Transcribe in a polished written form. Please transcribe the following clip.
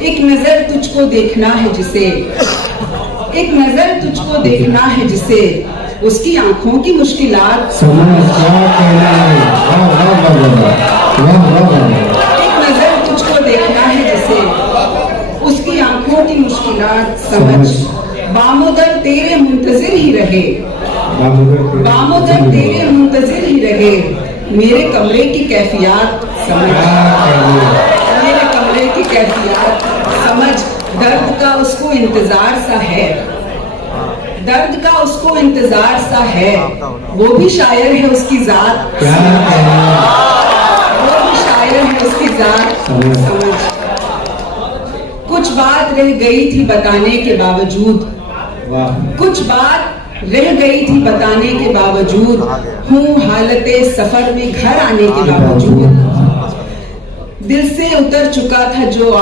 एक नजर तुझको देखना है जिसे, एक नजर तुझको देखना है जिसे, उसकी आंखों की मुश्किलात एक नजर तुझको देखना है जिसे, उसकी आंखों की मुश्किलात समझ। बामुदर तेरे मुंतजिर ही रहे, बामुदर तेरे मुंतजिर ही रहे, मेरे कमरे की कैफियत समझ, मेरे कमरे की कैफियत समझ। दर्द का उसको इंतजार सा है, दर्द का उसको इंतजार सा है, वो भी शायर है उसकी जात, वो भी शायर है उसकी जात समझ। कुछ बात रह गई थी बताने के बावजूद, कुछ बात रह गई थी बताने के बावजूद, हूँ हालते सफर में घर आने के बावजूद, दिल से उतर चुका था जो